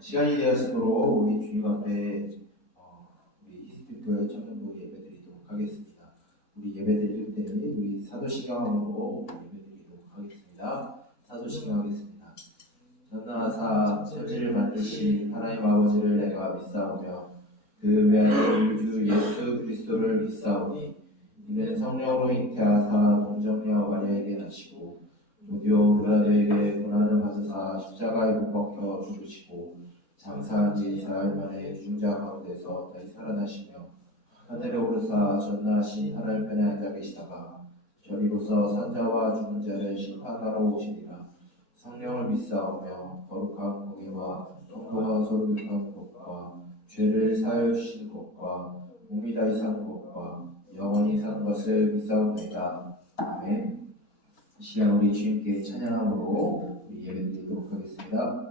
시간이 되었으므로 우리 주님 앞에 우리 히스토리컬 청년부 예배드리도록 하겠습니다. 우리 예배드릴 때 우리 사도신경으로 예배드리도록 하겠습니다. 사도신경 하겠습니다. 전능하사 천지를 만드신 하나님 아버지를 내가 믿사오며 그 외아들 주 예수 그리스도를 믿사오니 이는 성령으로 잉태하사 동정녀 마리아에게 나시고 무교 빌라도에게 고난을 받으사 십자가에 못 박혀 죽으시고 장사한 지 사흘 만에 중자 가운데서 다시 살아나시며 하늘에 오르사 전능하신 하나님 편에 앉아 계시다가 저리로서 산자와 죽은 자를 심판하러 오시리라. 성령을 믿사오며 거룩한 공예와 성도가 서로 교통하는 것과 죄를 사하여 주시는 것과 몸이 다시 사는 것과 영원히 사는 것을 믿사옵나이다. 아멘. 이 시간 우리 주님께 찬양함으로 우리 예배드리도록 하겠습니다. 그곳에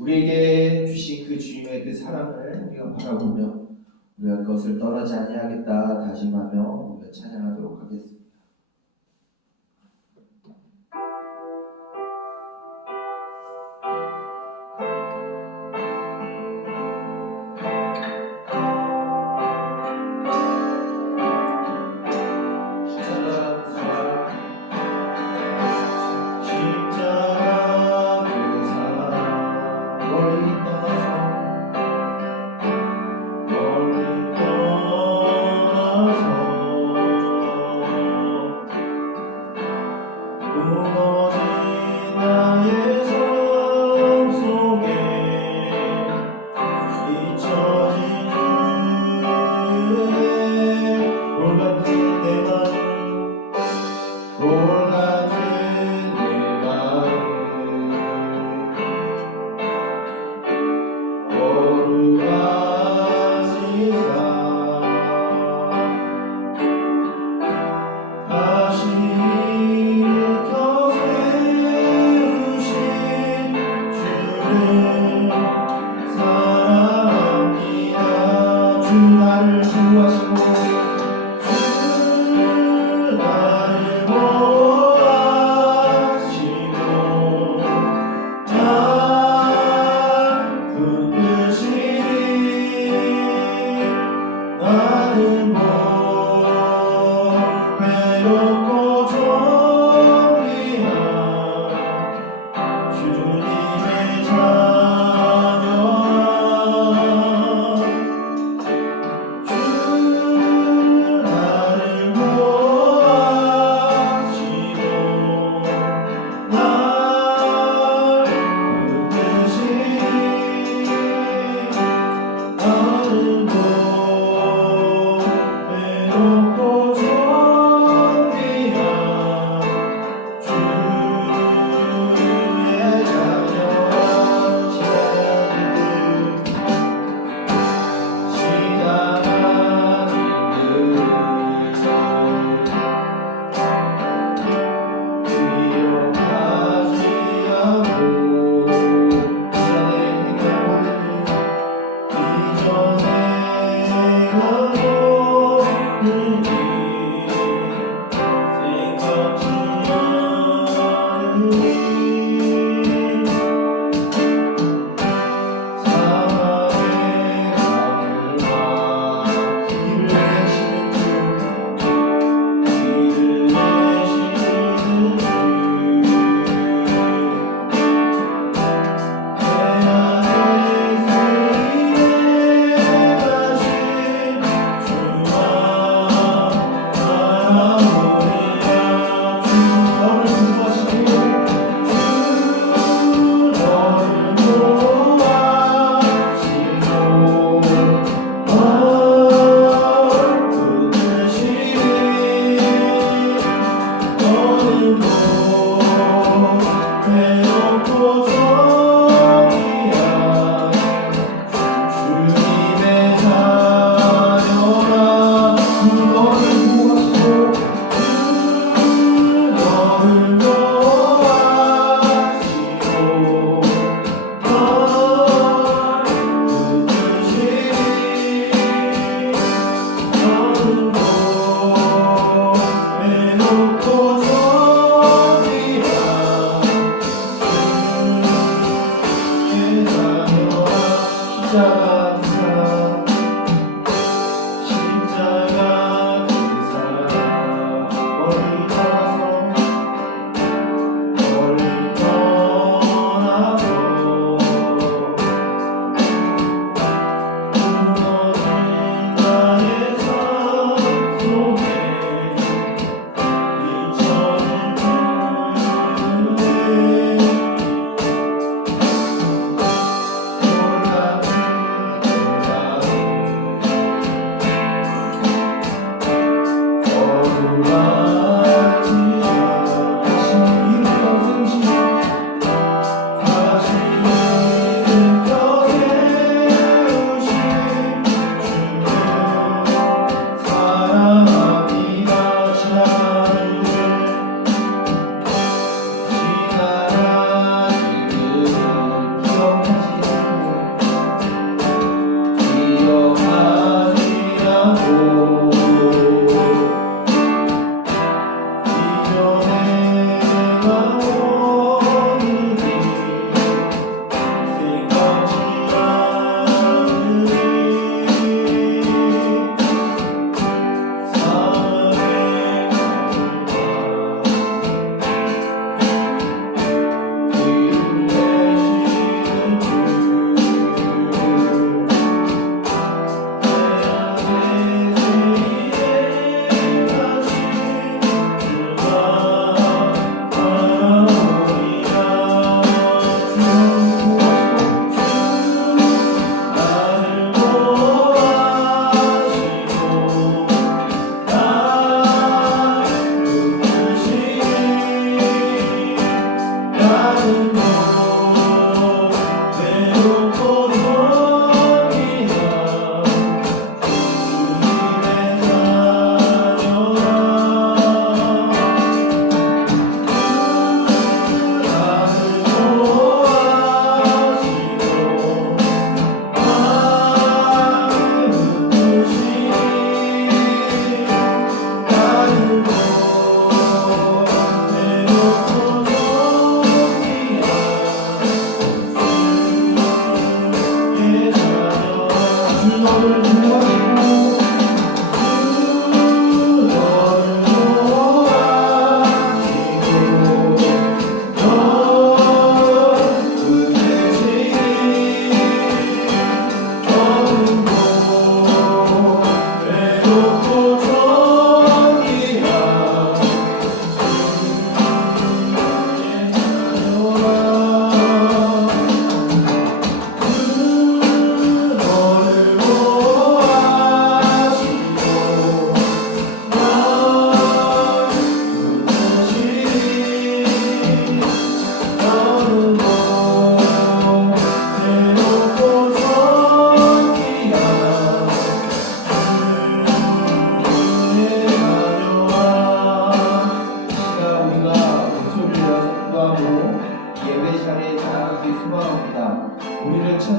우리에게 주신 그 주님의 그 사랑을 우리가 바라보며 우리가 그것을 떠나지 아니하겠다 다짐하며 우리가 찬양하도록 하겠습니다.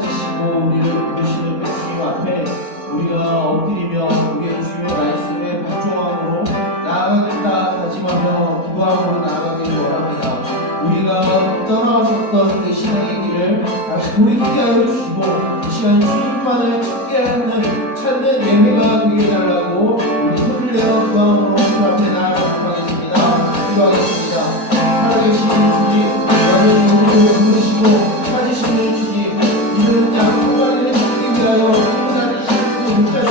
찾으시고 우리를 부르시는 그 주님 앞에 우리가 엎드리며 우리의 주님의 말씀에 복종함으로 나아가겠다 다짐하며 기도함으로 나아가길 원합니다. 우리가 떠나왔었던 그 신앙의 길을 다시 돌이키게 하여 주시고 이 시간 주님만을 찾는 예배가 되게 달라고 우리 손을 내어 기도함으로 주 앞에 나아가도록 하겠습니다. 기도하겠습니다. 살아계신 주님, 여러분 우리를 부르시고 찾으시는 주님, 이들은 양포가리를 찾기 위하여 다니시는 그 목자들,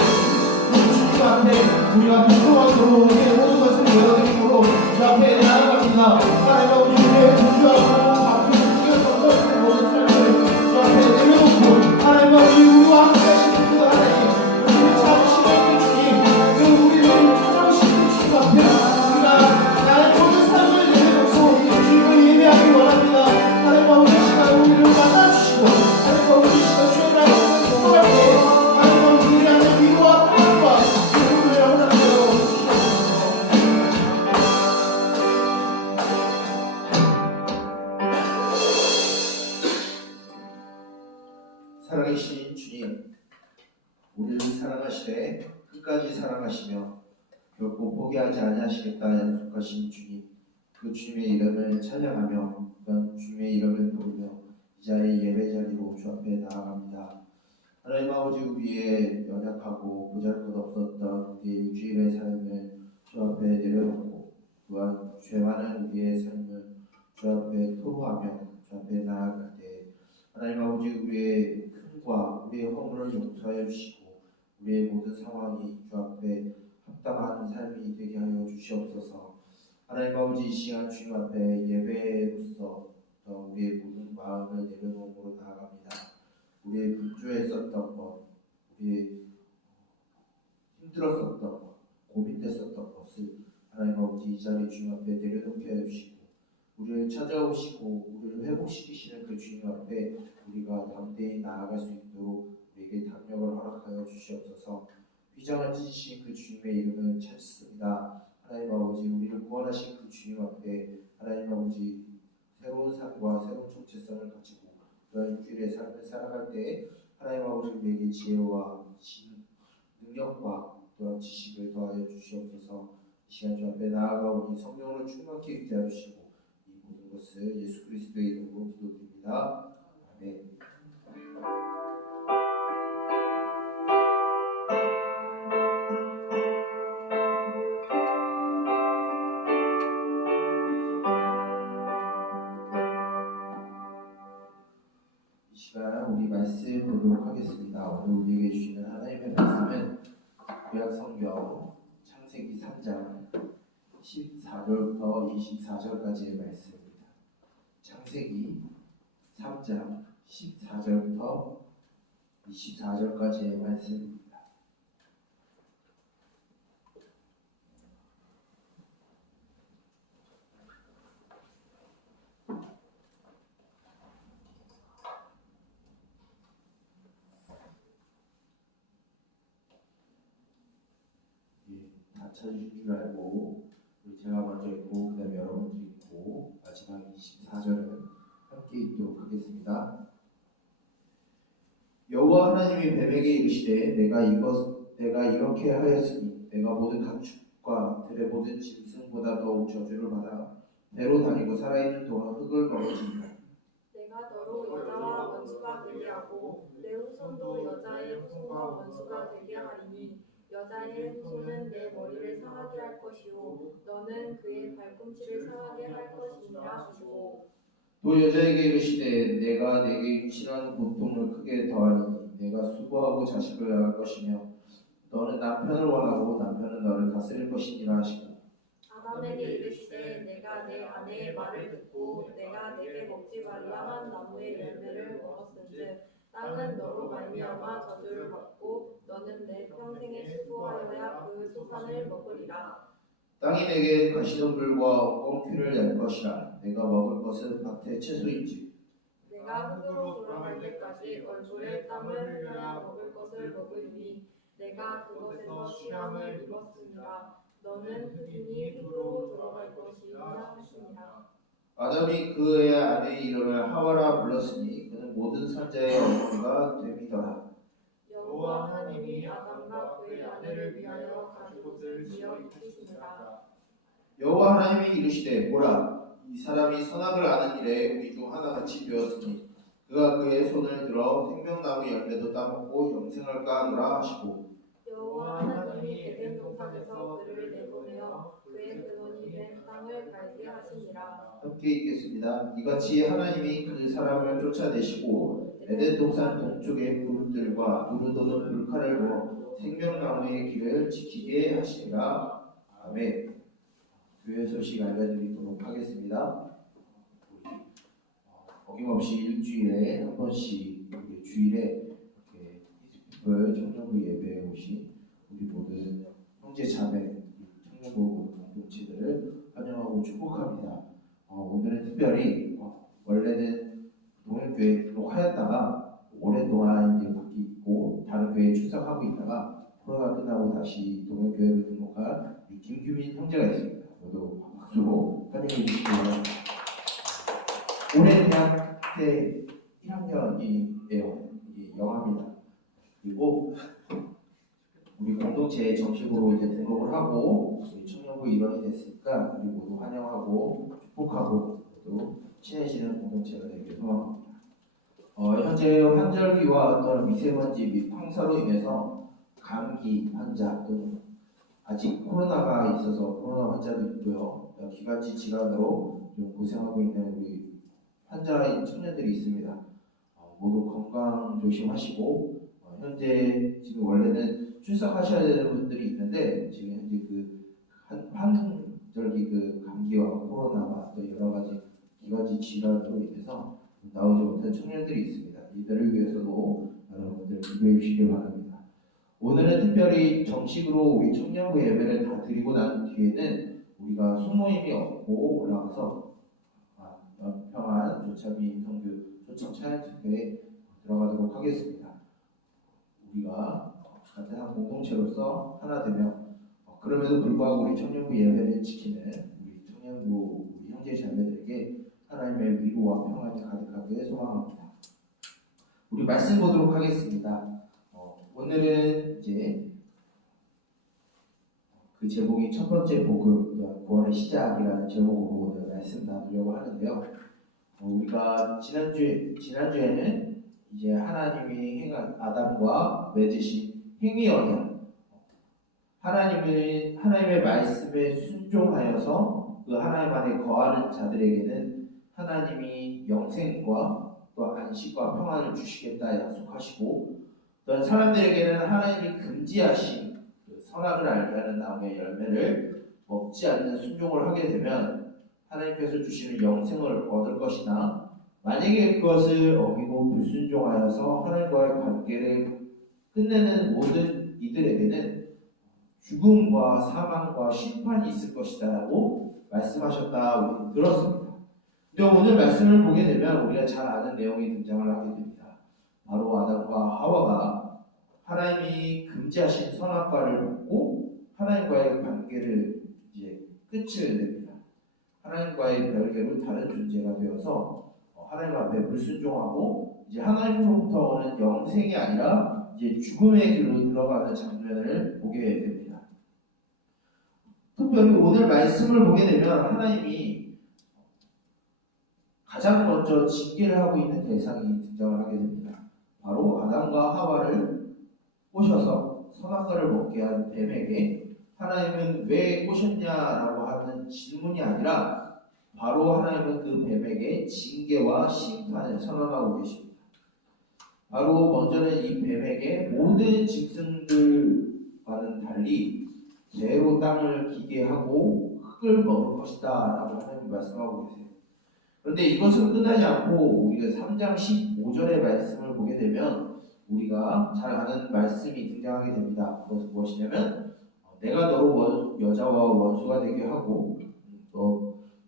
그 주님 앞에 우리가 복종하도록 우리의 모든 것을 내어드림으로 주 앞에 나아갑니다. 하나님 아버지, 우리의 분주하고 바쁜 뛰어서 모든 삶을 주 앞에 내려놓고 하나님 아버지, 우리와 함께 하시는 그 하나님, 우리를 찾으시는 그 주님, 그 우리를 찾아오시는 그 주님 앞에 우리가 나의 모든 삶을 내려놓고 이 주님을 예배하기 원합니다. 하나님 아버지, 이 시간 우리를 만나주시고 하나님 아버지, 이 시간 주의 말씀을 통할 때 하나님 아버지, 우리 안에 위로와 평안과 기쁨을 허락하여 주시옵소서. 살아계신 주님, 우리를 사랑하시되 끝까지 사랑하시며 결코 포기하지 아니하시겠다 약속하신 주님, 그 주님의 이름을 찬양하며 그런 주님의 이름을 부르며 이 자리 예배 자리로 주 앞에 나아갑니다. 하나님 아버지, 우리의 연약하고 보잘것없었던 우리의 일주일의 삶을 주 앞에 내려놓고 또한 죄 많은 우리의 삶을 주 앞에 토로하며 주 앞에 나아갈 때 하나님 아버지, 우리의 큰과 우리의 허물을 용서하여 주시고 우리의 모든 상황이 주 앞에 합당한 삶이 되게 하여 주시옵소서. 하나님 아버지, 이 시간 주님 앞에 예배로서 우리의 모든 마음을 내려놓음으로 나아갑니다. 우리의 분주했었던 것, 우리의 힘들었었던 것, 고민됐었던 것을 하나님 아버지, 이 자리 주님 앞에 내려놓게 해주시고 우리를 찾아오시고 우리를 회복시키시는 그 주님 앞에 우리가 담대히 나아갈 수 있도록 우리에게 담력을 허락하여 주시옵소서. 휘장을 찢으신 그 주님의 이름을 찾습니다. 하나님 아버지, 우리를 구원하신 그 주님 앞에 하나님 아버지, 새로운 삶과 새로운 정체성을 가지고 그런 일주일의 삶을 살아갈 때 하나님 아버지, 우리에게 지혜와 능력과 또한 지식을 더하여 주시옵소서. 이 시간 주 앞에 나아가오니 성령으로 충만케 있게 하시고 이 모든 것을 예수 그리스도의 이름으로 기도드립니다. 아멘. 이 시간 우리 말씀 보도록 하겠습니다. 오늘 우리에게 주시는 하나님의 말씀은 구약 성경 창세기 3장 14절부터 24절까지의 말씀입니다. 창세기 3장 14절부터 24절까지의 말씀입니다. 다 찾으신 줄 알고 제가 먼저 읽고 그 다음에 여러분들이 읽고 마지막 24절은 함께 읽도록 하겠습니다. 여호와 하나님이 뱀에게 이르시되 내가 이렇게 하였으니 내가 모든 가축과 들의 모든 짐승보다 더욱 저주를 받아 배로 다니고 살아있는 동안 흙을 먹어주리라. 내가 너로 여자와 원수가 되게 하고 내 후손도 여자의 후손과 원수가 되게 하리니 여자의 후손은 내 머리를 상하게 할 것이요 너는 그의 발꿈치를 상하게 할 것이니라 하시고 또 여자에게 이르시되 내가 내게 임신하는 고통을 크게 더하리니 내가 수고하고 자식을 낳을 것이며 너는 남편을 원하고 남편은 너를 다스릴 것이니라 하시고 아담에게 이르시되 내가 내 아내의 말을 듣고 내가 내게 먹지 말라 한 나무의 열매를 먹었은즉 땅은 너로 말미암아 저주를 받고 너는 내 평생에 수고하여야 그 소산을 먹으리라. 땅이 내게 가시덤불과 꽁퀴를 낼 것이라. 내가 먹을 것은 밭의 채소인지 내가 흙으로 돌아갈 때까지 얼굴에 땀을 흘려야 먹을 것을 먹으리니 내가 그것에서 취함을 입었습니다. 너는 흙이니 흙으로 돌아갈 것이니라 하시니라. 아담이 그의 아내의 이름을 하와라 불렀으니 그는 모든 선자의 어머니가 됨이더라. 여호와 하나님이 아담과 그의 아내를 위하여 가죽옷을 지어 입히시니라. 여호와 하나님이 이르시되 보라 이 사람이 선악을 아는 일에 우리 중 하나같이 되었으니 그가 그의 손을 들어 생명나무 열매도 따먹고 영생을 까노라 하시고 여호와 하나님이 에덴 동산에서 그를 내보내어 그의 근원이 된 땅을 갈게 하시니라. 함께 읽겠습니다. 이같이 하나님이 그 사람을 쫓아내시고 에덴 동산 동쪽의 그룹들과 누르도는 불칼을 놓아 생명나무의 길을 지키게 하시니라. 아멘. 교회 소식 알려드리도록 하겠습니다. 어김없이 일주일에 한 번씩 우리 주일에 이렇게 이스피플 청년부 예배에 오신 우리 모든 형제 자매 청년부 공동체들을 환영하고 축복합니다. 오늘은 특별히 원래는 동행교회에 등록하였다가 오랫동안 이제 거기 있고 다른 교회에 출석하고 있다가 코로나 끝나고 다시 동행교회로 등록한 우리 김규민 형제가 있습니다. 모두 박수로 환영해 주시기 바랍니다. 올해 대학 때 1학년이에요. 영화입니다. 그리고 우리 공동체에 정식으로 이제 등록을 하고 우리 청년부 일원이 됐으니까 우리 모두 환영하고 축복하고 또 친해지는 공동체가 되길 소망합니다. 현재 환절기와 어떤 미세먼지 및 황사로 인해서 감기 환자 또는 아직 코로나가 있어서 코로나 환자도 있고요. 기관지 질환으로 좀 고생하고 있는 우리 환자인 청년들이 있습니다. 모두 건강 조심하시고 현재 지금 원래는 출석하셔야 되는 분들이 있는데 지금 현재 그 환절기 그 감기와 코로나와 또 여러 가지 기관지 질환으로 인해서 나오지 못한 청년들이 있습니다. 이들을 위해서도 여러분들 기도해 주시길 바랍니다. 오늘은 특별히 정식으로 우리 청년부 예배를 다 드리고 난 뒤에는 우리가 소모임이 없고 올라가서 평안 조참이 성교 초청 차연 집회에 들어가도록 하겠습니다. 우리가 같은 한 공동체로서 하나 되며 그럼에도 불구하고 우리 청년부 예배를 지키는 우리 청년부 우리 형제 자매들에게 하나님의 위로와 평안이 가득하게 소망합니다. 우리 말씀 보도록 하겠습니다. 오늘은 이제 그 제목이 첫 번째 복음, 구원의 시작이라는 제목으로 오늘 말씀 나누려고 하는데요. 우리가 지난주에는 이제 하나님이 행한 아담과 맺으신 행위 언약, 하나님의 말씀에 순종하여서 그 하나님 안에 거하는 자들에게는 하나님이 영생과 또 안식과 평안을 주시겠다 약속하시고 또한 사람들에게는 하나님이 금지하신 그 선악을 알게 하는 나무의 열매를 먹지 않는 순종을 하게 되면 하나님께서 주시는 영생을 얻을 것이나 만약에 그것을 어기고 불순종하여서 하나님과의 관계를 끝내는 모든 이들에게는 죽음과 사망과 심판이 있을 것이다 라고 말씀하셨다 우리 들었습니다. 근데 오늘 말씀을 보게 되면 우리가 잘 아는 내용이 등장을 하게 됩니다. 바로 아담과 하와가 하나님이 금지하신 선악과를 먹고 하나님과의 관계를 이제 끝을 냅니다. 하나님과의 별개로 다른 존재가 되어서 하나님 앞에 불순종하고 이제 하나님으로부터 오는 영생이 아니라 이제 죽음의 길로 들어가는 장면을 보게 됩니다. 특별히 오늘 말씀을 보게 되면 하나님이 가장 먼저 징계를 하고 있는 대상이 등장을 하게 됩니다. 바로 아담과 하와를 꼬셔서 선악과를 먹게 한 뱀에게 하나님은 왜 꼬셨냐라고 하는 질문이 아니라 바로 하나님은 그 뱀에게 징계와 심판을 선언하고 계십니다. 바로 먼저는 이 뱀에게 모든 짐승들과는 달리 죄로 땅을 기게 하고 흙을 먹을 것이다 라고 하나님 말씀하고 계세요. 그런데 이것은 끝나지 않고 우리가 3장 15절의 말씀을 보게 되면 우리가 잘 아는 말씀이 등장하게 됩니다. 그것은 무엇이냐면 내가 너로 여자와 원수가 되게 하고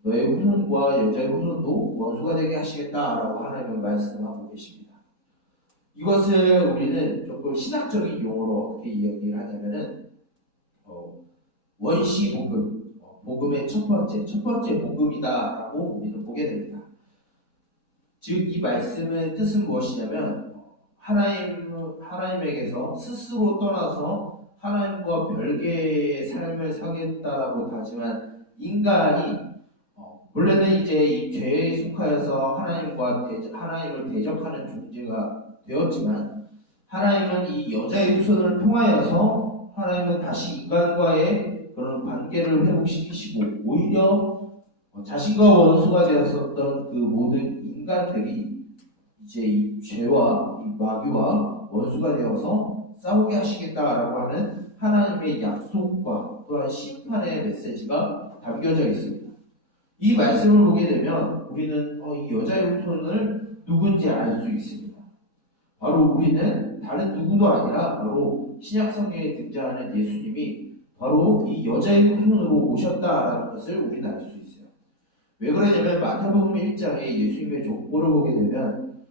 너의 후손과 여자의 후손도 원수가 되게 하시겠다라고 하나님은 말씀하고 계십니다. 이것을 우리는 조금 신학적인 용어로 어떻게 이야기를 하냐면은 원시복음, 복음의 첫 번째 복음이다라고 우리는 보게 됩니다. 즉 이 말씀의 뜻은 무엇이냐면 하나님에게서 스스로 떠나서 하나님과 별개의 삶을 사겠다라고 다짐한 인간이 원래는 이제 이 죄에 속하여서 하나님을 대적하는 존재가 되었지만 하나님은 이 여자의 후손을 통하여서 하나님은 다시 인간과의 그런 관계를 회복시키시고 오히려 자신과 원수가 되었었던 그 모든 인간들이 이제 이 죄와 이 마귀와 원수가 되어서 싸우게 하시겠다라고 하는 하나님의 약속과 또한 심판의 메시지가 담겨져 있습니다. 이 말씀을 보게 되면 우리는 이 여자의 후손을 누군지 알 수 있습니다. 바로 우리는 다른 누구도 아니라 바로 신약 성경에 등장하는 예수님이 바로 이 여자의 후손으로 오셨다라는 것을 우리는 알 수 있어요. 왜 그러냐면 마태복음 1장에 예수님의 족보를 보게 되면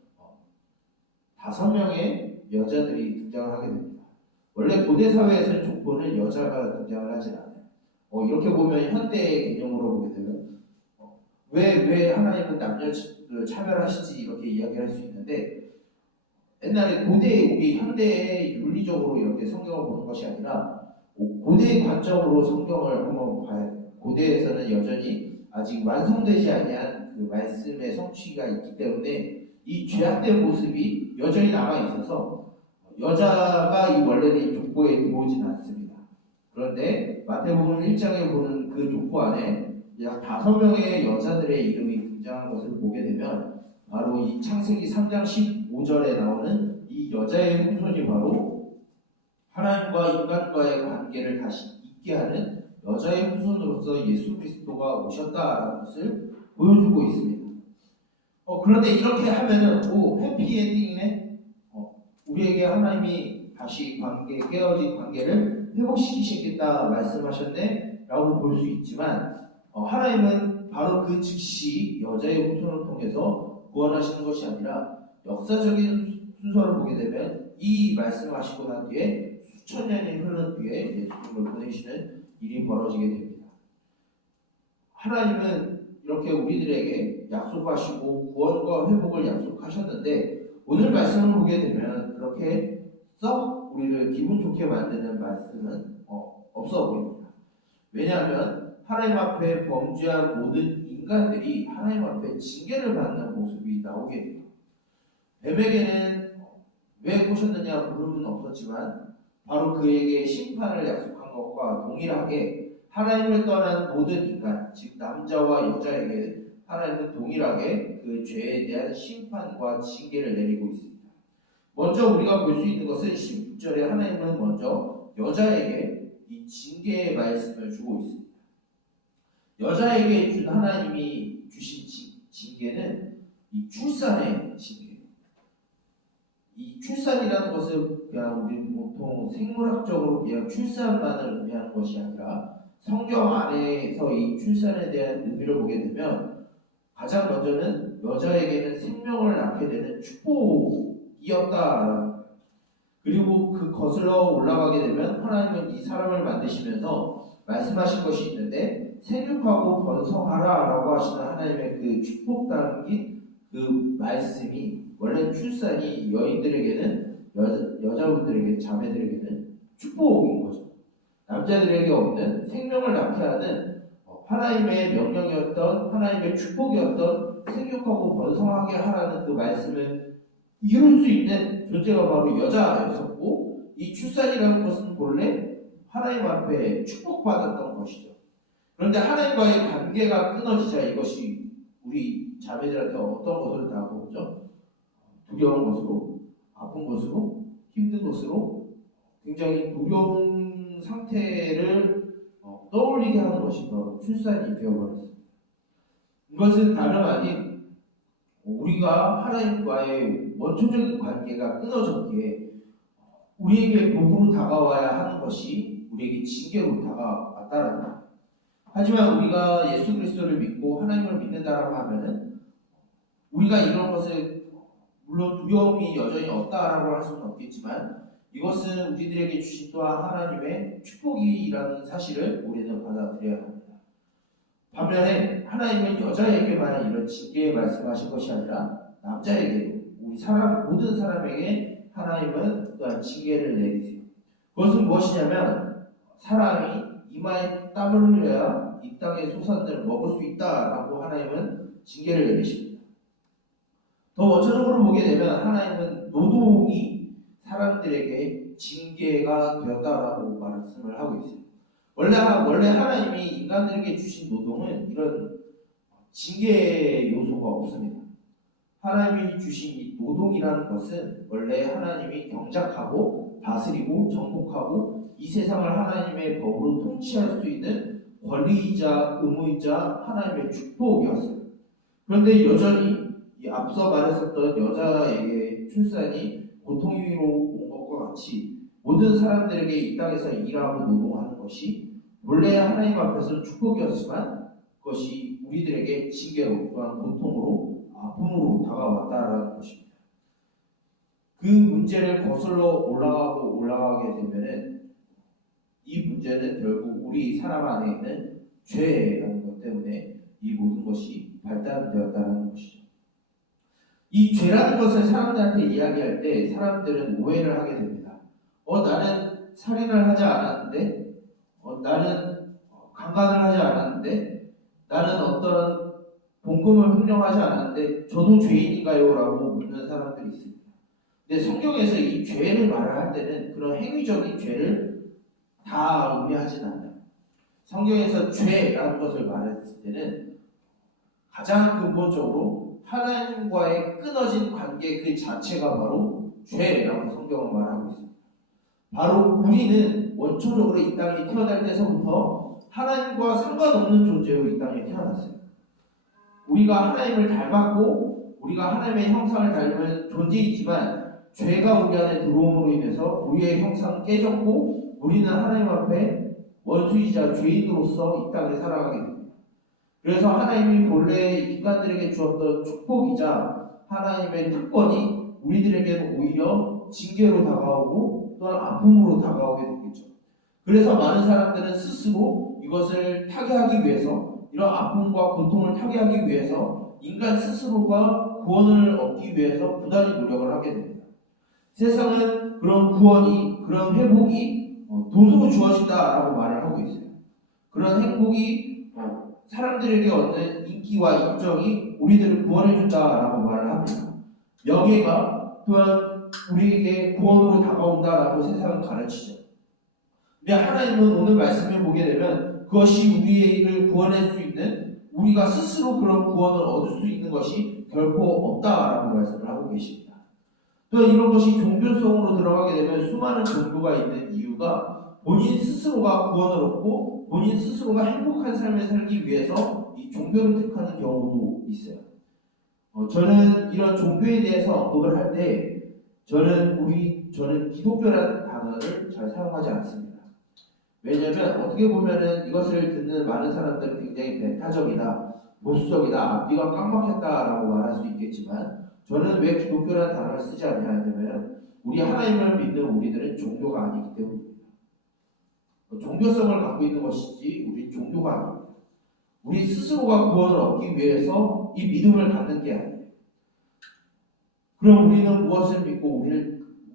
5명의 여자들이 등장을 하게 됩니다. 원래 고대 사회에서는 족보는 여자가 등장을 하진 않아요. 이렇게 보면 현대의 개념으로 보게 되면 왜 하나님은 남녀를 차별하시지 이렇게 이야기할 수 있는데 옛날에 우리 현대의 윤리적으로 이렇게 성경을 보는 것이 아니라 고대의 관점으로 성경을 한번 봐야 돼요. 고대에서는 여전히 아직 완성되지 아니한 그 말씀의 성취가 있기 때문에 이 죄악된 모습이 여전히 남아 있어서 여자가 이 원래는 족보에 들어오진 않습니다. 그런데 마태복음 1장에 보는 그 족보 안에 약 5명의 여자들의 이름이 등장하는 것을 보게 되면 바로 이 창세기 3장 15절에 나오는 이 여자의 후손이 바로 하나님과 인간과의 관계를 다시 있게 하는 여자의 후손으로서 예수 그리스도가 오셨다라는 것을 보여주고 있습니다. 그런데 이렇게 하면은 해피엔딩이네. 우리에게 하나님이 다시 깨어진 관계를 회복시키시겠다 말씀하셨네 라고 볼 수 있지만 하나님은 바로 그 즉시 여자의 후손을 통해서 구원하시는 것이 아니라 역사적인 순서를 보게 되면 이 말씀을 하시고 난 뒤에 수천 년이 흐른 뒤에 예수님을 보내시는 일이 벌어지게 됩니다. 하나님은 이렇게 우리들에게 약속하시고 구원과 회복을 약속하셨는데 오늘 말씀을 보게 되면 그렇게 썩 우리를 기분 좋게 만드는 말씀은 없어 보입니다. 왜냐하면 하나님 앞에 범죄한 모든 인간들이 하나님 앞에 징계를 받는 모습이 나오게 돼요. 뱀에게는 왜 꼬셨느냐 물음은 없었지만 바로 그에게 심판을 약속한 것과 동일하게 하나님을 떠난 모든 인간, 즉 남자와 여자에게 하나님은 동일하게 그 죄에 대한 심판과 징계를 내리고 있습니다. 먼저 우리가 볼 수 있는 것은 16절에 하나님은 먼저 여자에게 이 징계의 말씀을 주고 있습니다. 여자에게 준 하나님이 주신 징계는 이 출산의 징계예요. 이 출산이라는 것은 그냥 우리 보통 생물학적으로 그냥 출산만을 의미하는 것이 아니라 성경 안에서 이 출산에 대한 의미를 보게 되면 가장 먼저는 여자에게는 생명을 낳게 되는 축복이었다라는 거예요. 그리고 그 거슬러 올라가게 되면 하나님은 이 사람을 만드시면서 말씀하신 것이 있는데 생육하고 번성하라라고 하시는 하나님의 그 축복 담긴 그 말씀이 원래 출산이 여인들에게는 여자분들에게 자매들에게는 축복인 거죠. 남자들에게 없는 생명을 낳게 하는 하나님의 명령이었던 하나님의 축복이었던 생육하고 번성하게 하라는 그 말씀을 이룰 수 있는 존재가 바로 여자였었고 이 출산이라는 것은 본래 하나님 앞에 축복받았던 것이죠. 그런데 하나님과의 관계가 끊어지자 이것이 우리 자매들한테 어떤 것을 당하고 오죠? 두려운 것으로, 아픈 것으로, 힘든 것으로 굉장히 두려운 상태를 떠올리게 하는 것이 바로 출산이 되어버렸습니다. 이것은 다름 아닌 우리가 하나님과의 원초적인 관계가 끊어졌기에 우리에게 복으로 다가와야 하는 것이 우리에게 징계로 다가왔다는 것. 하지만 우리가 예수 그리스도를 믿고 하나님을 믿는다라고 하면은 우리가 이런 것을 물론 두려움이 여전히 없다라고 할 수는 없겠지만 이것은 우리들에게 주신 또한 하나님의 축복이라는 사실을 우리는 받아들여야 합니다. 반면에 하나님은 여자에게만 이런 징계의 말씀하신 것이 아니라 남자에게도 우리 사람 모든 사람에게 하나님은 또한 징계를 내리세요. 그것은 무엇이냐면 사람이 이마에 땀을 흘려야 이 땅의 소산들을 먹을 수 있다라고 하나님은 징계를 내리십니다. 더 원초적으로 보게 되면 하나님은 노동이 사람들에게 징계가 되었다라고 말씀을 하고 있습니다. 원래 하나님이 인간들에게 주신 노동은 이런 징계 요소가 없습니다. 하나님이 주신 이 노동이라는 것은 원래 하나님이 경작하고 다스리고 정복하고 이 세상을 하나님의 법으로 통치할 수 있는 권리이자 의무이자 하나님의 축복이었어요. 그런데 여전히 이 앞서 말했었던 여자에게 출산이 고통으로 온 것과 같이 모든 사람들에게 이 땅에서 일하고 노동하는 것이 원래 하나님 앞에서 축복이었지만 그것이 우리들에게 징계로 또한 고통으로 아픔으로 다가왔다라는 것입니다. 그 문제를 거슬러 올라가게 되면은 이 문제는 결국 우리 사람 안에 있는 죄라는 것 때문에 이 모든 것이 발단되었다는 것이죠. 이 죄라는 것을 사람들한테 이야기할 때 사람들은 오해를 하게 됩니다. 나는 살인을 하지 않았는데, 나는 강간을 하지 않았는데, 나는 어떤 봉금을 횡령하지 않았는데 저도 죄인인가요? 라고 묻는 사람들이 있습니다. 근데 성경에서 이 죄를 말을 할 때는 그런 행위적인 죄를 다 의미하진 않아요. 성경에서 죄라는 것을 말했을 때는 가장 근본적으로 하나님과의 끊어진 관계 그 자체가 바로 죄라고 성경은 말하고 있습니다. 바로 우리는 원초적으로 이 땅에 태어날 때서부터 하나님과 상관없는 존재로 이 땅에 태어났어요. 우리가 하나님을 닮았고 우리가 하나님의 형상을 닮은 존재이지만 죄가 우리 안에 들어옴으로 인해서 우리의 형상은 깨졌고 우리는 하나님 앞에 원수이자 죄인으로서 이 땅에 살아가게 됩니다. 그래서 하나님이 본래 인간들에게 주었던 축복이자 하나님의 특권이 우리들에게는 오히려 징계로 다가오고 또한 아픔으로 다가오게 되겠죠. 그래서 많은 사람들은 스스로 이것을 타개하기 위해서 이런 아픔과 고통을 타개하기 위해서 인간 스스로가 구원을 얻기 위해서 부단히 노력을 하게 됩니다. 세상은 그런 구원이 그런 회복이 돈으로 주어진다라고 말을 하고 있어요. 그런 행복이 사람들에게 얻는 인기와 인정이 우리들을 구원해준다라고 말을 합니다. 명예가 또한 우리에게 구원으로 다가온다라고 세상은 가르치죠. 근데 하나님은 오늘 말씀을 보게 되면 그것이 우리를 구원할 수 있는 우리가 스스로 그런 구원을 얻을 수 있는 것이 결코 없다라고 말씀을 하고 계십니다. 또 이런 것이 종교성으로 들어가게 되면 수많은 종교가 있는 이유가 본인 스스로가 구원을 얻고 본인 스스로가 행복한 삶을 살기 위해서 이 종교를 택하는 경우도 있어요. 저는 이런 종교에 대해서 언급을 할 때 저는 기독교라는 단어를 잘 사용하지 않습니다. 왜냐하면 어떻게 보면은 이것을 듣는 많은 사람들은 굉장히 배타적이다, 보수적이다, 앞뒤가 꽉 막혔다라고 말할 수 있겠지만 저는 왜 기독교라는 단어를 쓰지 않냐면 우리 하나님을 믿는 우리들은 종교가 아니기 때문입니다. 종교성을 갖고 있는 것이지 우리 종교가 아닙니다. 우리 스스로가 구원을 얻기 위해서 이 믿음을 갖는 게 아니에요. 그럼 우리는 무엇을 믿고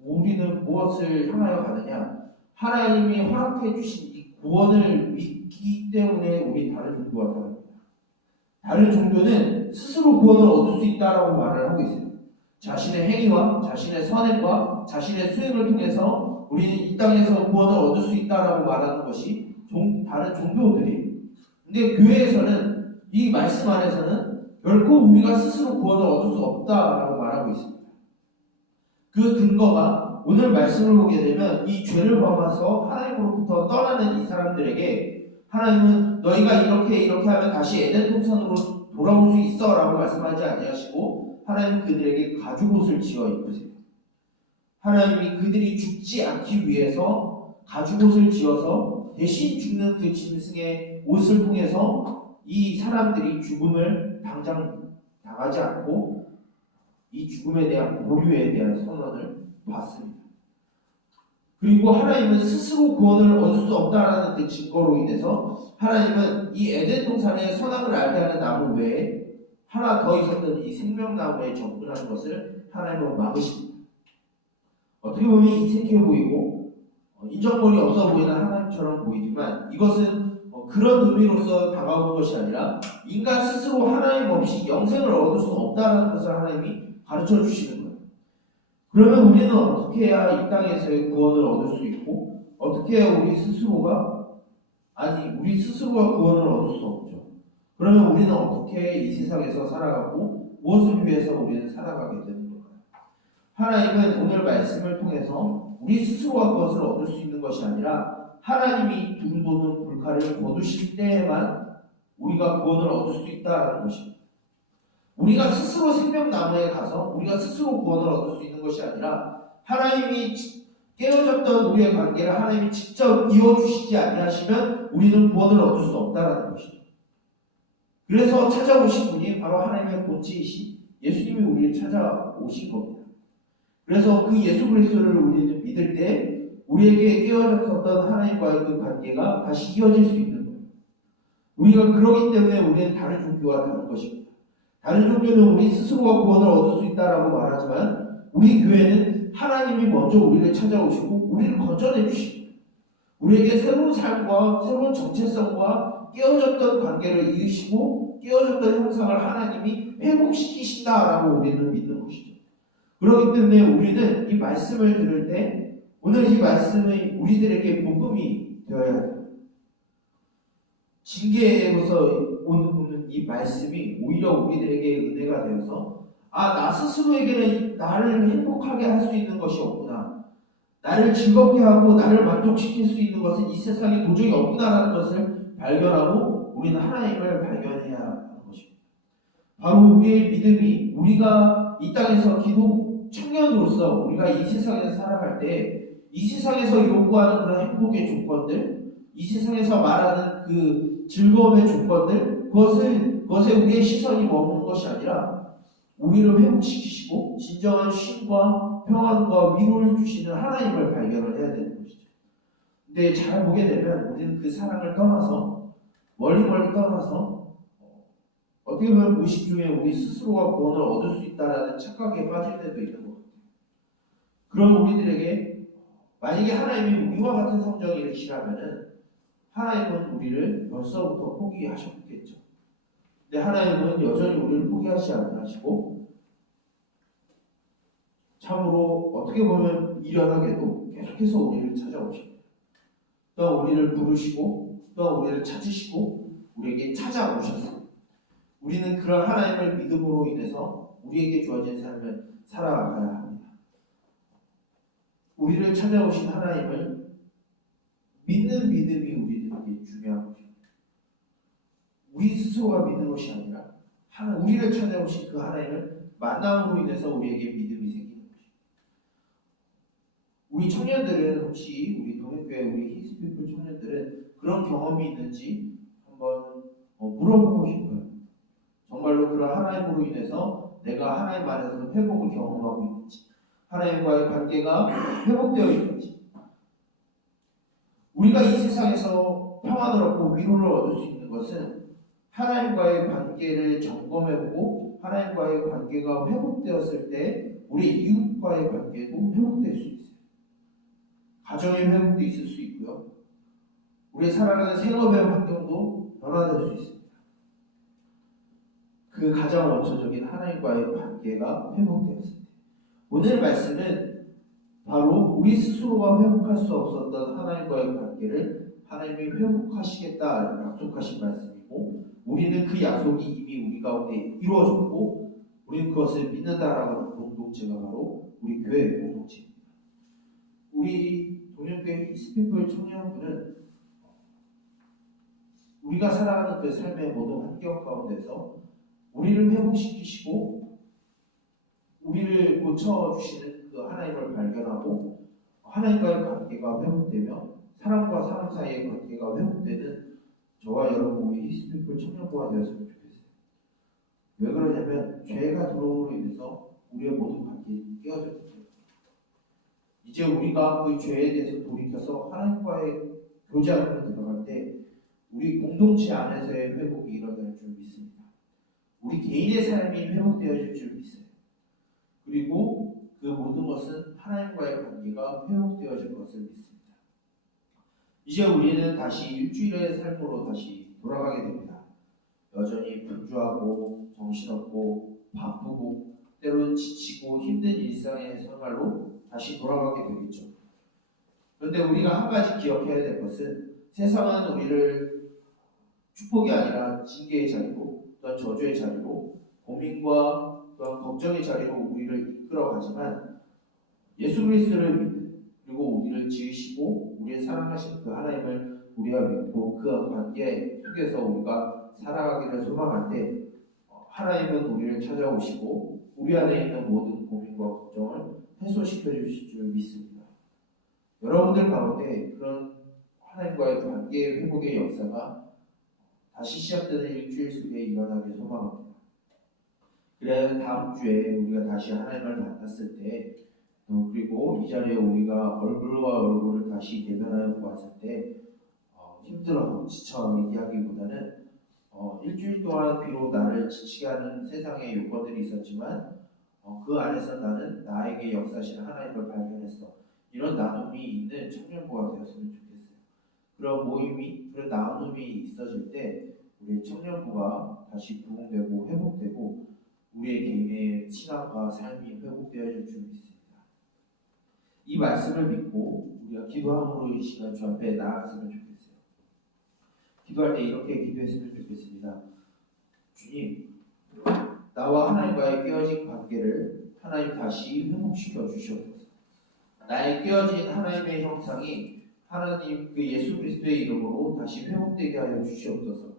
우리는 무엇을 향하여 가느냐? 하나님이 허락해 주신 이 구원을 믿기 때문에 우리 다른 종교와 다릅니다. 다른 종교는 스스로 구원을 얻을 수 있다라고 말을 하고 있어요. 자신의 행위와 자신의 선행과 자신의 수행을 통해서 우리는 이 땅에서 구원을 얻을 수 있다라고 말하는 것이 다른 종교들이에요. 근데 교회에서는 이 말씀 안에서는 결코 우리가 스스로 구원을 얻을 수 없다라고 말하고 있습니다. 그 근거가 오늘 말씀을 보게 되면 이 죄를 범해서 하나님으로부터 떠나는 이 사람들에게 하나님은 너희가 이렇게 하면 다시 에덴 동산으로 돌아올 수 있어 라고 말씀하지 아니하시고 하나님 그들에게 가죽옷을 지어 입으세요. 하나님이 그들이 죽지 않기 위해서 가죽옷을 지어서 대신 죽는 그 짐승의 옷을 통해서 이 사람들이 죽음을 당장 당하지 않고 이 죽음에 대한 보류에 대한 선언을 받습니다. 그리고 하나님은 스스로 구원을 얻을 수 없다라는 그 증거로 인해서 하나님은 이 에덴 동산의 선악을 알게 하는 나무 외에 하나 더 있었던 이 생명나무에 접근하는 것을 하나님은 막으십니다. 어떻게 보면 인색해 보이고 인정머리 없어 보이는 하나님처럼 보이지만 이것은 그런 의미로서 다가오는 것이 아니라 인간 스스로 하나님 없이 영생을 얻을 수 없다는 것을 하나님이 가르쳐 주시는 거예요. 그러면 우리는 어떻게 해야 이 땅에서의 구원을 얻을 수 있고 어떻게 해야 우리 스스로가 구원을 얻을 수 없죠. 그러면 우리는 어떻게 이 세상에서 살아가고 무엇을 위해서 우리는 살아가게 되는 걸까요? 하나님은 오늘 말씀을 통해서 우리 스스로가 그것을 얻을 수 있는 것이 아니라 하나님이 두루도는 불칼을 거두실 때에만 우리가 구원을 얻을 수 있다는 것입니다. 우리가 스스로 생명나무에 가서 우리가 스스로 구원을 얻을 수 있는 것이 아니라 하나님이 깨어졌던 우리의 관계를 하나님이 직접 이어주시지 아니하시면 우리는 구원을 얻을 수 없다는 것이죠. 그래서 찾아오신 분이 바로 하나님의 본체이신 예수님이 우리를 찾아오신 겁니다. 그래서 그 예수 그리스도를 우리는 믿을 때 우리에게 깨어졌던 하나님과의 그 관계가 다시 이어질 수 있는 거예요. 우리가 그러기 때문에 우리는 다른 종교와 다른 것입니다. 다른 종교는 우리 스스로가 구원을 얻을 수 있다라고 말하지만 우리 교회는 하나님이 먼저 우리를 찾아오시고 우리를 건져내 주시고 우리에게 새로운 삶과 새로운 정체성과 깨어졌던 관계를 이으시고 깨어졌던 형상을 하나님이 회복시키신다라고 우리는 믿는 것이죠. 그렇기 때문에 우리는 이 말씀을 들을 때 오늘 이 말씀이 우리들에게 복음이 되어야 돼요. 징계로서 오는 이 말씀이 오히려 우리들에게 은혜가 되어서 나 스스로에게는 나를 행복하게 할 수 있는 것이 없구나. 나를 즐겁게 하고 나를 만족시킬 수 있는 것은 이 세상에 도저히 없구나라는 것을 발견하고 우리는 하나님을 발견해야 하는 것입니다. 바로 우리의 믿음이 우리가 이 땅에서 기독 청년으로서 우리가 이 세상에서 살아갈 때 이 세상에서 요구하는 그런 행복의 조건들, 이 세상에서 말하는 그 즐거움의 조건들, 그것에 우리의 시선이 머무는 것이 아니라 우리를 회복시키시고 진정한 쉼과 평안과 위로를 주시는 하나님을 발견을 해야 되는 것이죠. 근데 잘 보게 되면 우리는 그 사랑을 떠나서 멀리 떠나서 어떻게 보면 무의식 중에 우리 스스로가 구원을 얻을 수 있다라는 착각에 빠질 때도 있는 것 같아요. 그런 우리들에게 만약에 하나님이 우리와 같은 성정을 일으키시라면은 하나님은 우리를 벌써부터 포기하셨겠죠. 근데 하나님은 여전히 우리를 포기하지 않으시고 참으로 어떻게 보면 미련하게도 계속해서 우리를 찾아오십니다. 또 우리를 부르시고 또 우리를 찾으시고 우리에게 찾아오셨습니다. 우리는 그런 하나님을 믿음으로 인해서 우리에게 주어진 삶을 살아가야 합니다. 우리를 찾아오신 하나님을 믿는 믿음이 우리들에게 중요한 것입니다. 우리 스스로가 믿는 것이 아니라 우리를 찾아오신 그 하나님을 만남으로 인해서 우리에게 믿음이 생기는 것입니다. 우리 청년들은 혹시 우리 동행교회 우리 히스피플 청년들은 그런 경험이 있는지 한번 물어보고 싶어요. 정말로 그런 하나님으로 인해서 내가 하나님 안에서 회복을 경험하고 있는지 하나님과의 관계가 회복되어 있는지 우리가 이 세상에서 평안을 얻고 위로를 얻을 수 있는 것은 하나님과의 관계를 점검해보고 하나님과의 관계가 회복되었을 때 우리 이웃과의 관계도 회복될 수 있어요. 가정의 회복도 있을 수 있고요. 우리 살아가는 생업의 환경도 변화될 수 있습니다. 그 가장 원초적인 하나님과의 관계가 회복되었습니다. 오늘 말씀은 바로 우리 스스로가 회복할 수 없었던 하나님과의 관계를 하나님이 회복하시겠다 약속하신 말씀이고 우리는 그 약속이 이미 우리 가운데 이루어졌고 우리는 그것을 믿는다라고 하는 공동체가 바로 우리 교회의 공동체입니다. 우리 동년교회 히스피플 청년부는 우리가 살아가는 그 삶의 모든 환경 가운데서 우리를 회복시키시고 우리를 고쳐주시는 그 하나님을 발견하고 하나님과의 관계가 회복되며 사람과 사람 사이의 관계가 회복되는 저와 여러분 우리 히스피플 청년부가 되었으면 좋겠어요. 왜 그러냐면 죄가 들어옴으로 인해서 우리의 모든 관계가 깨어졌기 때문에 이제 우리가 그 죄에 대해서 돌이켜서 하나님과의 교제 안으로 들어갈 때 우리 공동체 안에서의 회복이 일어날 줄 믿습니다. 우리 개인의 삶이 회복되어질 줄 믿어요. 그리고 그 모든 것은 하나님과의 관계가 회복되어질 것을 믿습니다. 이제 우리는 다시 일주일의 삶으로 다시 돌아가게 됩니다. 여전히 분주하고 정신없고 바쁘고 때로는 지치고 힘든 일상의 생활로 다시 돌아가게 되겠죠. 그런데 우리가 한 가지 기억해야 될 것은 세상은 우리를 축복이 아니라 징계의 자리로 또한 저주의 자리로 고민과 또한 걱정의 자리로 우리를 이끌어가지만 예수 그리스도를 믿는 그리고 우리를 지으시고 우리의 사랑하신 그 하나님을 우리가 믿고 그 관계 속에서 우리가 살아가기를 소망할 때 하나님은 우리를 찾아오시고 우리 안에 있는 모든 고민과 걱정을 해소시켜 주실 줄 믿습니다. 여러분들 가운데 그런 하나님과의 관계 회복의 역사가 다시 시작되는 일주일 속에 일어나길 소망합니다. 그래야 다음 주에 우리가 다시 하나님을 만났을 때 그리고 이 자리에 우리가 얼굴과 얼굴을 다시 대면하여 보았을 때 힘들어하고 지쳐하고 얘기하기보다는 일주일 동안 비록 나를 지치게 하는 세상의 요건들이 있었지만 그 안에서 나는 나에게 역사하시는 하나님을 발견했어. 이런 나눔이 있는 청년부가 되었으면 좋겠어요. 그런 모임이, 그런 나눔이 있어질 때 우리 청년부가 다시 부흥되고 회복되고 우리의 개인의 신앙과 삶이 회복되어질 줄 믿습니다. 이 말씀을 믿고 우리가 기도함으로 이 시간 주 앞에 나아갔으면 좋겠어요. 기도할 때 이렇게 기도했으면 좋겠습니다. 주님, 나와 하나님과의 깨어진 관계를 하나님 다시 회복시켜 주시옵소서. 나의 깨어진 하나님의 형상이 하나님 그 예수 그리스도의 이름으로 다시 회복되게 하여 주시옵소서.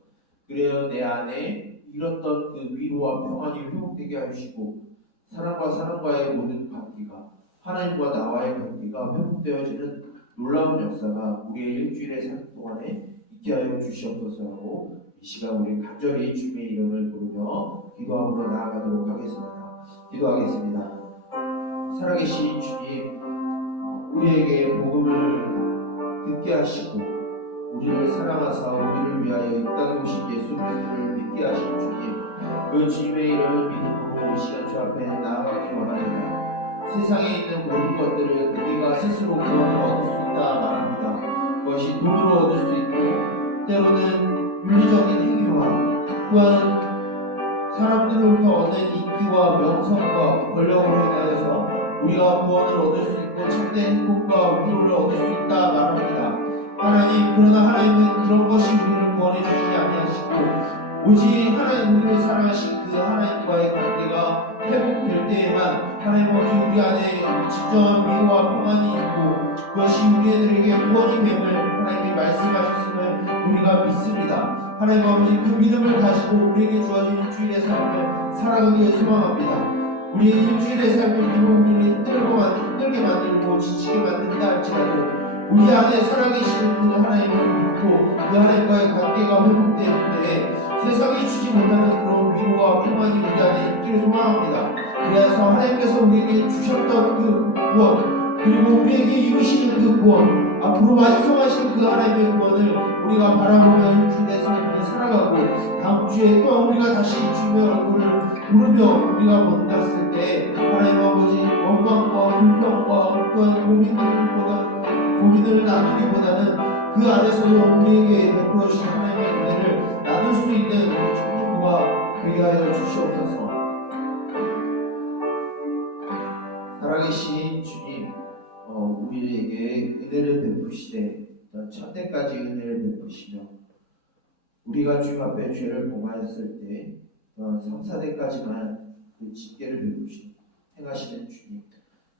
그래야 내 안에 잃었던 그 위로와 평안이 회복되게 하시고 사람과 사람과의 모든 관계가 하나님과 나와의 관계가 회복되어지는 놀라운 역사가 우리의 일주일의 삶 동안에 있게 하여 주시옵소서라고 이 시간 우리 간절히 주님의 이름을 부르며 기도함으로 나아가도록 하겠습니다. 기도하겠습니다. 살아계신 주님, 우리에게 복음을 듣게 하시고 우리를 사랑하사 우리를 위하여 이 땅에 오신 예수 그리스도를 믿게 하신 주님, 그 주님의 이름을 믿음으로 이 시간 주 앞에 나아가기 원합니다. 세상에 있는 모든 것들을 우리가 스스로 구원을 얻을 수 있다 말합니다. 그것이 돈으로 얻을 수 있고 때로는 윤리적인 행위와 또한 사람들로부터 얻는 인기와 명성과 권력으로 인하여서 우리가 구원을 얻을 수 있고 참된 행복과 위로를 얻을 수 있다 말합니다. 하나님, 그러나 하나님은 그런 것이 우리를 구원해 주시지 아니하시고 오직 하나님 우리를 사랑하신 그 하나님과의 관계가 회복될 때에만 하나님 아버지 우리 안에 진정한 위로와 평안이 있고 그것이 우리들에게 구원이 됨을 하나님이 말씀하셨음을 우리가 믿습니다. 하나님 아버지 그 믿음을 가지고 우리에게 주어진 일주일의 삶을 살아가기를 소망합니다. 우리의 일주일의 삶을 비록 우리를 힘들게 만들고 지치게 만든다 할지라도 우리 안에 살아계시는 그 하나님을 믿고 그 하나님과의 관계가 회복될 때 세상이 주지 못하는 그런 위로와 평안이 우리 안에 있기를 소망합니다. 그래서 하나님께서 우리에게 주셨던 그 구원 그리고 우리에게 이루시는 그 구원 앞으로 완성하실 그 하나님의 구원을 우리가 바라보며 일주일의 삶을 살아가고 다음 주에 또 우리가 다시 주님의 얼굴을 부르며 우리가 만났을 때 하나님 아버지 원망과 불평과 또한 고민을 나누기보다는 그 안에서도 우리에게 베풀어 주신 하나님의 은혜를 나눌 수 있는 우리 주님과 되게 하여 주시옵소서. 살아계신 주님, 우리에게 은혜를 베푸시되 천대까지 은혜를 베푸시며 우리가 주님 앞에 죄를 범하였을 때 3, 4대까지만 그 징계를 베푸시 행하시는 주님,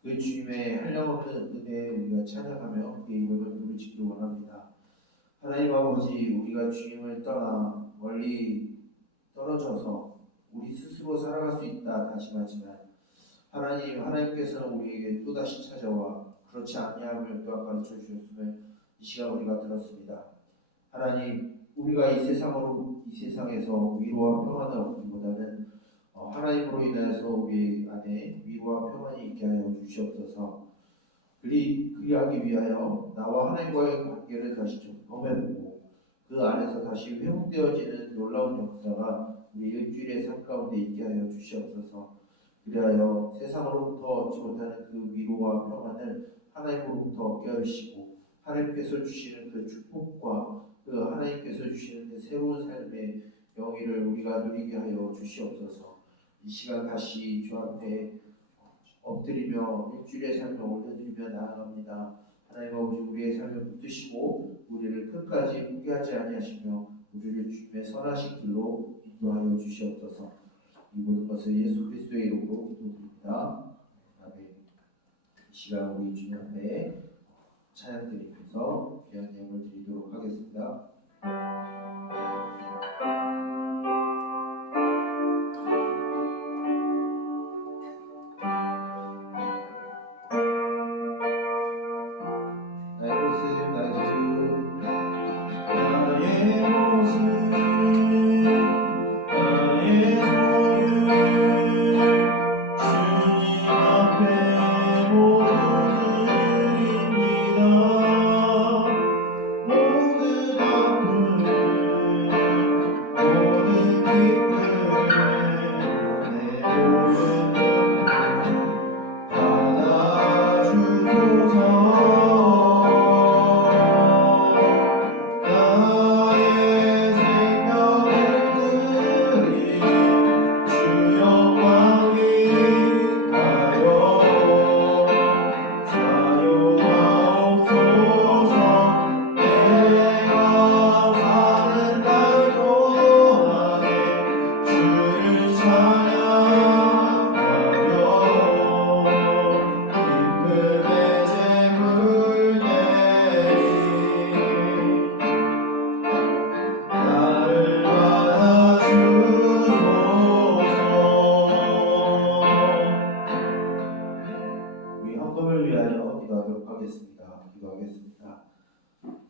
그 주님의 한량없는 은혜에 우리가 찬양하며 그의 이름을 부르짖기 원합니다. 하나님 아버지, 우리가 주님을 떠나 멀리 떨어져서 우리 스스로 살아갈 수 있다 다짐하지만 하나님께서는 우리에게 또다시 찾아와 그렇지 아니함을 또한 가르쳐 주셨음을 이 시간 우리가 들었습니다. 하나님, 우리가 이 세상에서 위로와 평안을 얻기보다는 하나님으로 인해서 우리 안에 위로와 평안이 있게 하여 주시옵소서. 그리하기 위하여 나와 하나님과의 관계를 다시 점검해보고 그 안에서 다시 회복되어지는 놀라운 역사가 우리 일주일의 삶 가운데 있게 하여 주시옵소서. 그리하여 세상으로부터 얻지 못하는 그 위로와 평안을 하나님으로부터 얻게 하시고 하나님께서 주시는 그 축복과 그 하나님께서 주시는 그 새로운 삶의 영예를 우리가 누리게 하여 주시옵소서. 이 시간 다시 주 앞에 엎드리며 일주일의 삶을 올려드리며 나아갑니다. 하나님 아버지, 우리의 삶을 붙드시고 우리를 끝까지 포기하지 아니하시며 우리를 주님의 선하신 길로 인도하여 주시옵소서. 이 모든 것을 예수 그리스도의 이름으로 기도드립니다. 아멘. 이 시간 우리 주님 앞에 찬양 드리면서 귀한 예물 드리도록 하겠습니다.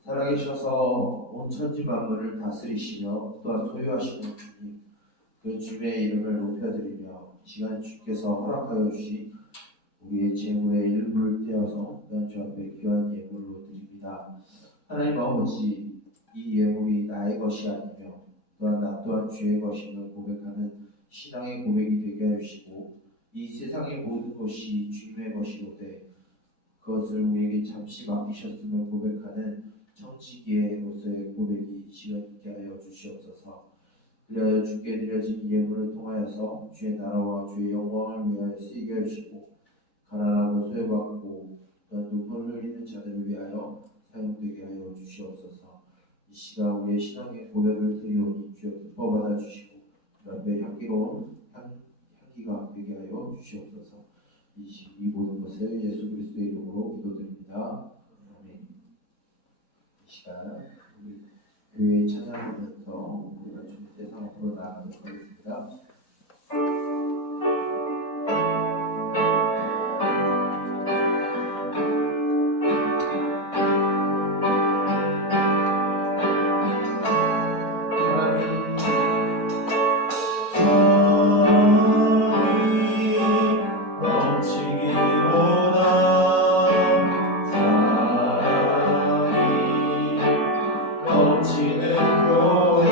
살아계셔서 온 천지 만물을 다스리시며 또한 소유하시는 주님, 그 주님의 이름을 높여드리며 시간 주께서 허락하여 주신 우리의 재물의 일부를 떼어서 또한 주 앞에 귀한 예물로 드립니다. 하나님 아버지, 이 예물이 나의 것이 아니며 또한 나 또한 주의 것임을 고백하는 신앙의 고백이 되게 하시고 이 세상의 모든 것이 주님의 것이로되 그것을 우리에게 잠시 맡기셨음을 고백하는 청지기로서의 고백이 이 시간 있게 하여 주시옵소서. 그리하여 주께 드려진 예물을 통하여서 주의 나라와 주의 영광을 위하여 쓰이게 하시고 가난하고 소외받고 눈물 흘리는 자들을 위하여 사용되게 하여 주시옵소서. 이 시간 우리의 신앙의 고백을 드리오니 주여 기뻐 받아 주시고 그 앞에 향기로운 향기가 되게 하여 주시옵소서. 이 모든 것을 예수 그리스도의 이름으로 기도드립니다. 아멘. 이 시간 우리 교회의 찬양하면서 우리가 주님 세상 앞으로 나아가도록 하겠습니다. 넘치는 교회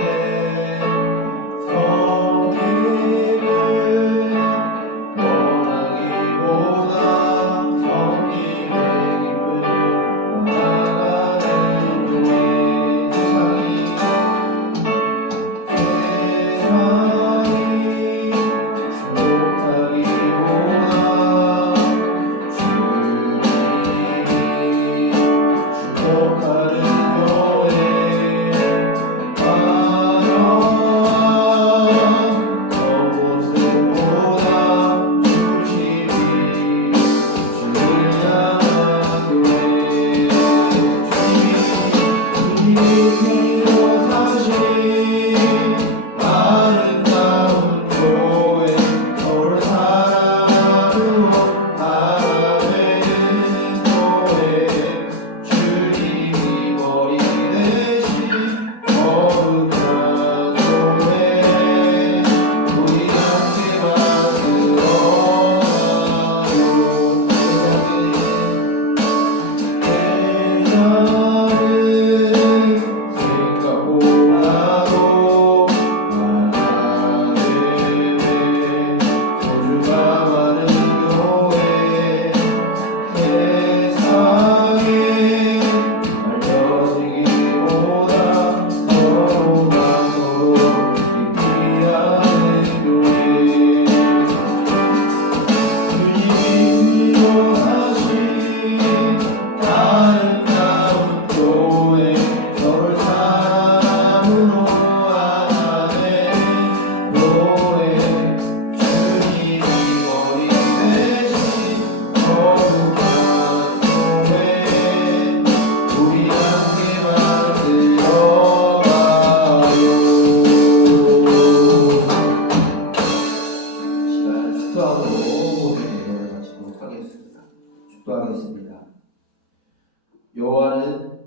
여호와는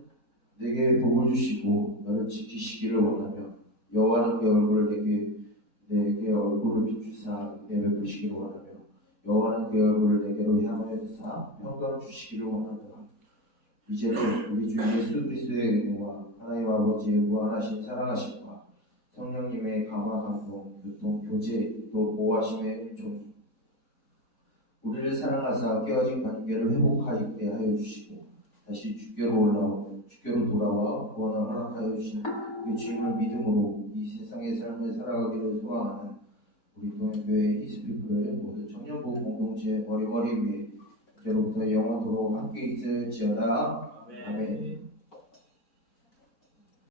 내게 복을 주시고 너를 지키시기를 원하며 여호와는 그 얼굴을 내게 얼굴을 비추사 내게 보시기를 원하며 여호와는 그 얼굴을 내게로 향하여사 평강 주시기를 원하노라. 이제는 우리 주 예수 그리스도의 은혜와 하나님 아버지의 무한하신 사랑하심과 성령님의 감화 감동 교통 교제 또 보호하심의 은총이 우리를 사랑하사 깨어진 관계를 회복하게 하여 주시고 다시 주께로 돌아와 구원을 허락하여 주신 그 주님을 믿음으로 이 세상의 삶을 살아가기를 소망하는 우리 동행교회 히스피플의 모든 청년부 공동체 어린머리 위에 이제로부터 영원토록 함께 있을지어다. 아멘.